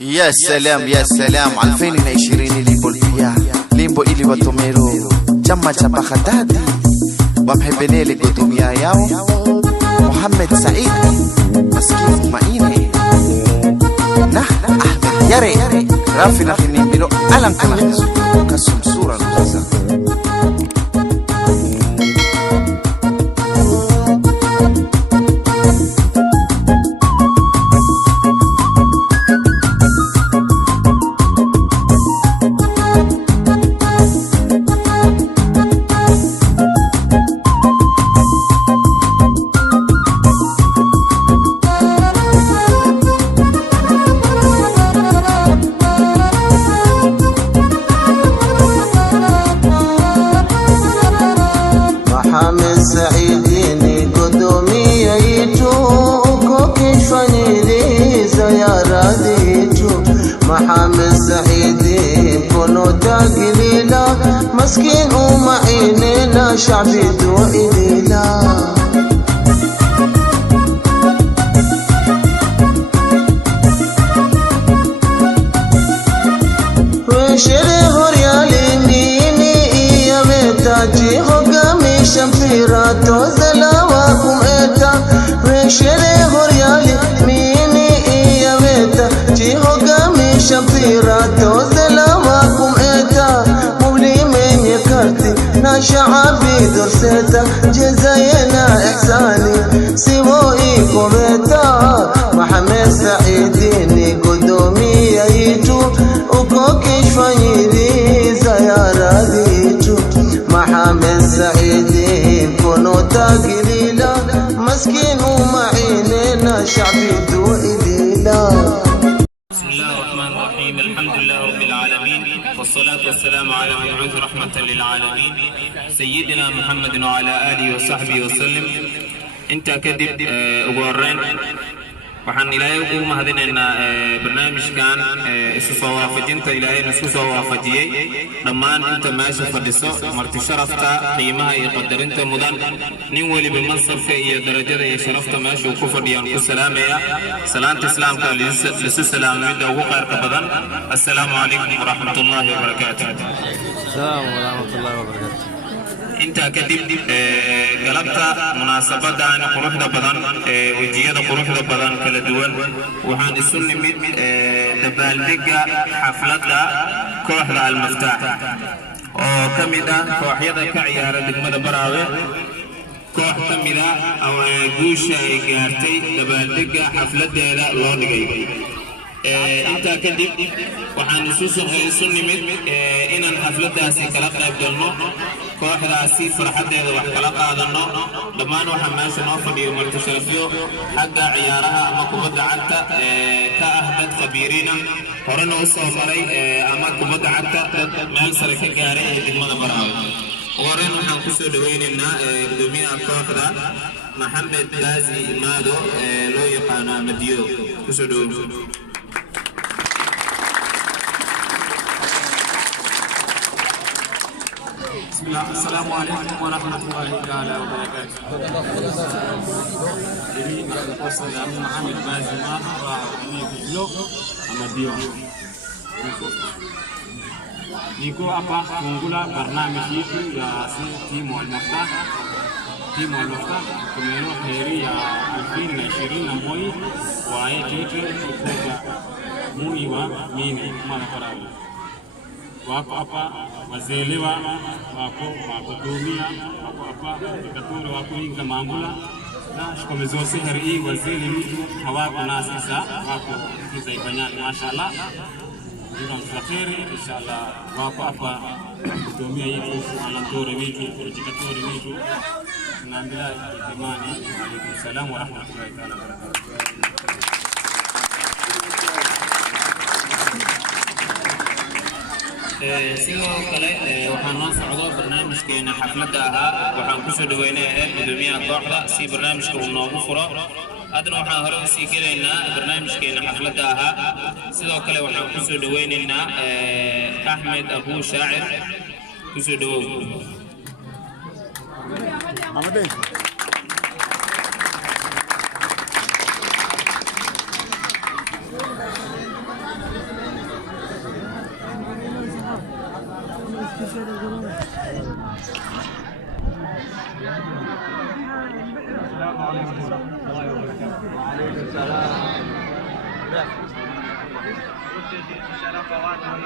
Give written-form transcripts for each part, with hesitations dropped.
يا سلام يا سلام 2020 ليمبو الفيا ليمبو إلي وتوميرو جمع جمع خدادي ومحبنيلي قدوميا ياو محمد سعيد مسكين مائيني نحن أحمد ياري رافنا في نيمبلو ألم كنحنسو كسم سورة الغزة محمد سعيديني قدومي ييتو كوكي فنيلي زياراتيتو محمد سعيدين كونو تاقليلا مسكين ومعينينا شعبي دوئليلا وشري هريالي ميني إيا متاجي شمفيراتو زلاواكم إيتا وشري هريالي ميني إيا ميتا جيهو قامي شمفيراتو زلاواكم إيتا مولي من يكرتي ناشا عبيد ورسيتا جزاينا إحساني سيوئيكو بيتا محمد سعيديني قدومي ييتو وكوكيش فنيري زياراتيتو محمد سعيدين كونو تاقليلا مسكين ومعينينا شعبي دوئليلا. بسم الله الرحمن الرحيم. الحمد لله رب العالمين والصلاة والسلام على مبعوث رحمة للعالمين سيدنا محمد وعلى آله وصحبه وسلم. انت كذب أغورين waxaan ilaahay ugu mahadinaynaa barnaamijkan isu soo waafajinta ilaahay isku soo waafajiyay dhammaan inta meesha fadhiso marti sharafta qiimaha iyo qadarinta mudan nin waliba mansabka iyo darajada iyo sharafta meesha ku fadhiyaan ku salaamaya salaanta islaamka lisu salaamida ugu qaarka badan assalaamu alaykum wa rahmatullahi wa barakatuh. السلام ورحمة الله وبركاته. انت كدب قلبت مناسبة عن قروحنا بدن وجيادة قروحنا بدن كلا دوان وحان السنة من دبالدقة حفلة كوحدة المفتاح وكمدا كوحيدة كعيارة دقمة براوي كوح كمدا او قوشة قارتي دبالدقة حفلة هذا لونغي انت كدب وحان السنة من ان الحفلة سيكلا قريب دلنو kooxdaasi farxadeeda wax kala qaadano dhammaan waxa meesha noo fadhiyo marti sharafyo xagga ciyaaraha ama kubadda cagta ka ah dad khabiiriina horena u soo maray ama kubadda cagta dad meel sare ka gaaray ee degmada Baraawe. Horeen waxaan ku soo dhaweynaynaa gudoomiyaha kooxda Maxamed Baazi Imaado loo yaqaan Madiyo ku soo dhawow. بسم الله السلام عليكم ورحمة الله تعالى وبركاته. السلام محمد بازي ما niko hapa kungula barnamiji yetu ya timu al-Muftah. Timu al-Muftah tumelo heri ya 2021 wa yetu kuja mui wa mimi mwana Baraawe. Wako hapa wazelewa wako wakutumia wako hapa katoro wako inga mangula na shikomezo sehari hii wazele mtu hawako nasi sa wako kiza ifanya mashallah ndio msafiri inshallah wako hapa kutumia yetu anatore wetu kujikatore wetu tunaambia imani alaykum salaam wa rahmatullahi ta'ala wa barakatuh. sidoo kale waxaan noo socdo barnaamijkeena xafladda ahaa waxaan ku soo dhaweynayaa gudoomiyaha kooxda si barnaamijka uu noogu furo haddana waxaan hore usii gelaynaa barnaamijkeena xafladda ahaa sidoo kale waxaan ku soo dhaweynaynaa Axmed Abu Shaacir ku soo dhawow. السلام عليكم ورحمة الله وبركاته. وعليكم السلام. شرف وانا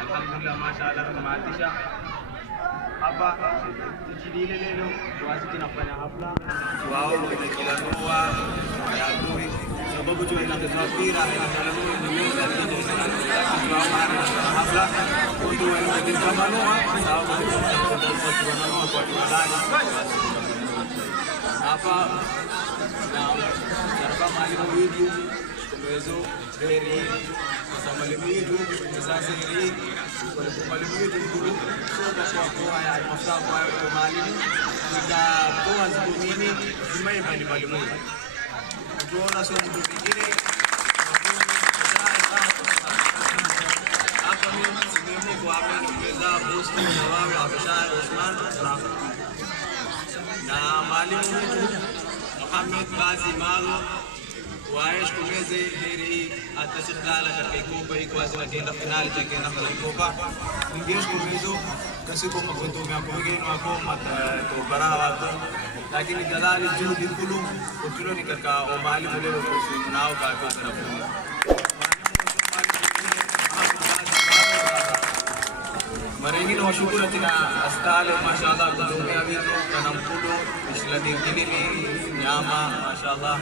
alhamdulillah mashallah tumeatisha hapa tujidile leo wazi tunafanya hafla wao wenye kila ndoa ya adui sababu tunaenda kusafira na kalamu nimeza ndio hafla ndio wanaenda kama ndoa sababu tunanoa kwa ndani hapa na sarfa mwalimu wetu tumezo heri mwalimu wetu sasa heri mwalimu wetu mkuu sote kwa haya masafa ya mwalimu na kwa zingine zimai mwalimu tunaona somo lingine hapa mimi sehemu kwa hapa nimeza boss na wao Abshar Osman na mwalimu wetu Muhammad Bazi Malo وعايش كميزي هيري التشغالة كيكوبا يكواز وكينا فينالي كينا كيكوبا نجيش كميزو كسيكو مكتوب ياكوجي ماكو مات توبرا واتو لكن الجلال الجود كلهم كتلو نكاكا ومالي مليو كوسي ناو كاكو سنفوني مرينين وشكرتنا أستاذ ما شاء الله كلهم يابينو كنامكلو إشلادين كليني نعمة ما شاء الله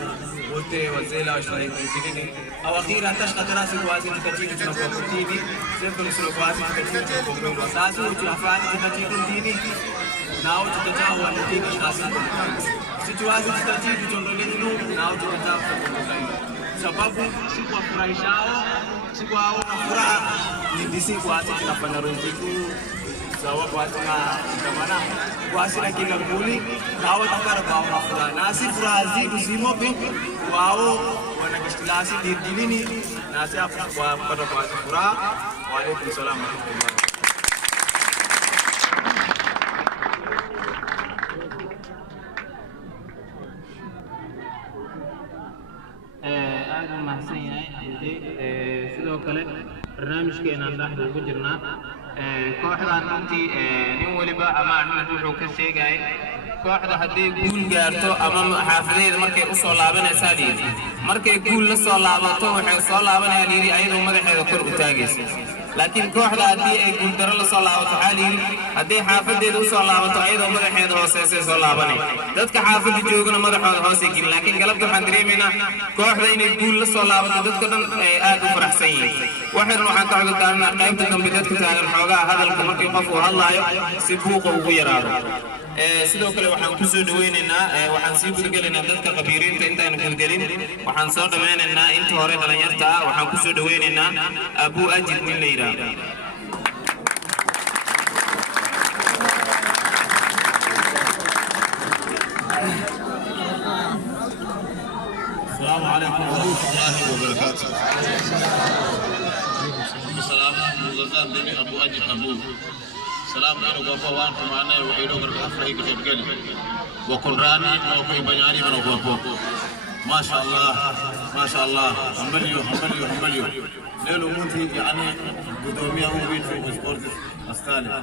wote wazela washiriki kingine au akhira tashka darasa kwazi kitatibu tunapokutini sasa nisilo kwazi kitatibu tunapokwenda sasa tunafanya kitatibu dini nao tutatao wanatiki sasa situazi kitatibu tondoleni nao tutatao sababu siku afurahishao siku hao na furaha ni siku hata tunafanya ruzuku sawa kwa tamana kwa asili kila kuli nao takara kwa furaha na si furaha zidu zimope wao wanakishtilasi dini na si kwa kupata kwa furaha. Wa alaykum salaam wa rahmatullah. aad u mahadsan yahay sidoo kale barnaamijkeena dhaxda ugu jirnaa kooxdan runtii nin waliba ama Ahmed wuxuu ka sheegay kooxda haddii guul gaarto ama xaafadeeda markay u soo laabanaysaa liidi markay guul la soo laabato waxay soo laabanayaan liidi ayadoo madaxeeda kor u taagaysa laakiin kooxda haddii ay guul daro la soo laabato xaaliidi haddii xaafadeeda u soo laabato ayadoo madaxeeda hooseysay soo laabanay dadka xaafada joogana madaxooda hoose gelin laakiin galabta waxaan dareemaynaa kooxda inay guul la soo laabato dadka dhan ay aad u faraxsan yihiin waxaan ka codurtaarnaa qaybta dambe dadka taagan xoogaa hadalka markii qof uu hadlaayo si buuqa ugu yaraado sidoo kale waxaan ku soo dhaweynaynaa waxaan sii gudagelaynaa dadka qabiiriinta intaan gudgelin waxaan soo dhameynaynaa inta hore dhalinyarta ah waxaan ku soo dhaweynaynaa Abu Ajid nin la yiraahdo السلام عليكم ورحمة الله وبركاته. السلام عليكم بني أبو أجد أبو. سلام عليكم وفوان فمانا وإيدو كرحفة هيك تبقل. وقراني وكي بنياني من أبوه. ما شاء الله ما شاء الله همبليو همبليو همبليو. ليلو منتي يعني قدومية وبيتو وسبورت أستالي.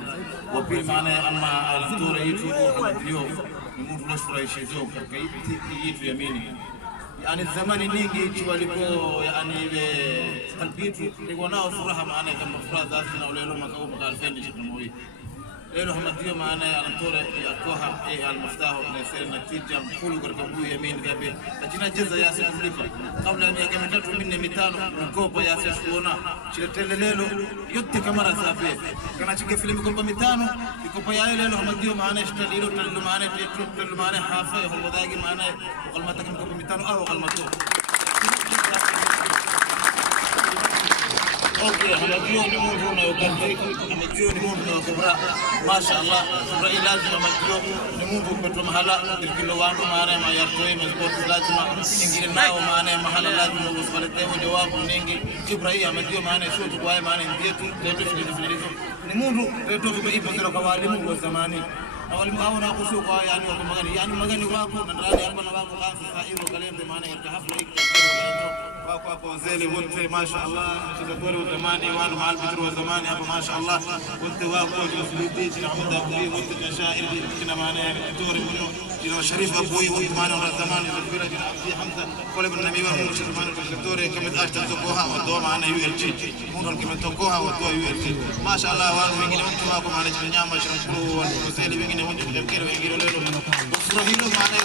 وبي معنا أما الدور يتو وحمديو نموت نشفر يشيزو كي يتو يميني. يعني الزمان نيجي walikuwa yani ile kalbitu nilikuwa nao furaha maana kama furaha dhati na leo makao mwaka 2021 leo hamadio maana anatore ya koha almaftahu na sema tija mkulu katika huyu yamin gabe lakini jeza ya siku lipa kabla ya miaka mitatu minne mitano mkopo ya kuona chiletele lelo yote kamera safi kana chike filamu kwa mitano ikopo ya lelo hamadio maana ishtadilo tulu maana hafa ya hodagi maana qalmata kwa mitano au qalmato اوكي انا اليوم نموذج وكذلك اليوم نموذج كبرى ما شاء الله كبرى لازم اليوم نموذج بتر محلا الكيلوان معنا ما يرتوي مزبوط لازم نجي ناو معنا محلا لازم وصلته وجواب نيجي كبرى اليوم معنا شو تقوي معنا نديتو نموذج بتر كوالي مو زماني na walimgaona kushuka yani wako magani wako na ndani hapa na wako kansa sahihi wakalembe maana katika hafla hii wako hapo wazee wote mashaallah tutakore utamani wanu mahali vitu wa zamani hapa mashaallah wote wako tunasubiri na muda huu wote tunashairi kina maana ya kitori mno jina Sharif Abu wote maana wa zamani bila jina Abdi Hamza kule bin Nabii wa Mungu maana kitori kama ashtakoha wa maana ULG Mungu kimetokoa wa ULG mashaallah wao wengine mtu wako maana nyama shirikuru wazee wengine wote kudekera wengine leo furahilo maana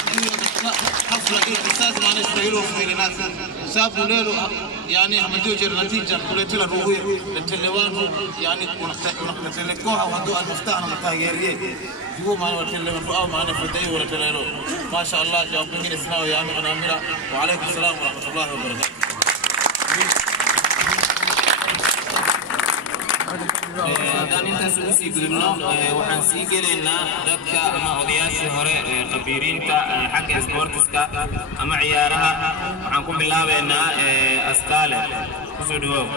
hafla hii sasa maana furahilo kwa nasi sababu leo yani hamdio natija kuletea roho telewano yani unatelekoa watu almustahana mtayerie huo maana watelewano au maana fadai wala telelo mashaallah jawabu nyingine sinao yani anaamira wa alaykum salaam wa rahmatullahi wa barakatuh intaas ugu sii gudubno waxaan sii gelaynaa dadka ama odayaashii hore khabiiriinta xagga isboortiska ama ciyaaraha waxaan ku bilaabaynaa astaale kusoo dhawaaw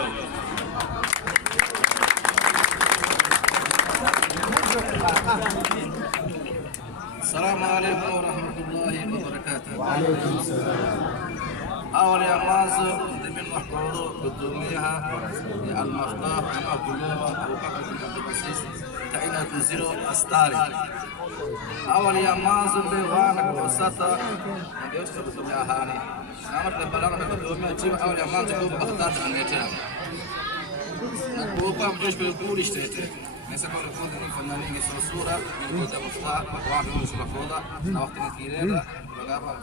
السلام عليكم ورحمة الله وبركاته. وعليكم السلام. أول يا مازو من محضور قدوميها المفتاح أنا كلها أبو بكر بن عبد العزيز تعينا تنزلوا أستاري. أول يا مازو بوانا وسطا يوسف بن هاني. نعمل بلغنا قدوميها تجيب أول يا مازو كوب بغداد عن يتام. نقول قام جوش بالقول اشتريته. نسمع الفوضى الفنانين يسووا صورة من قدام مفتاح واحد من سبع فوضى. وقت نكيرة وقابل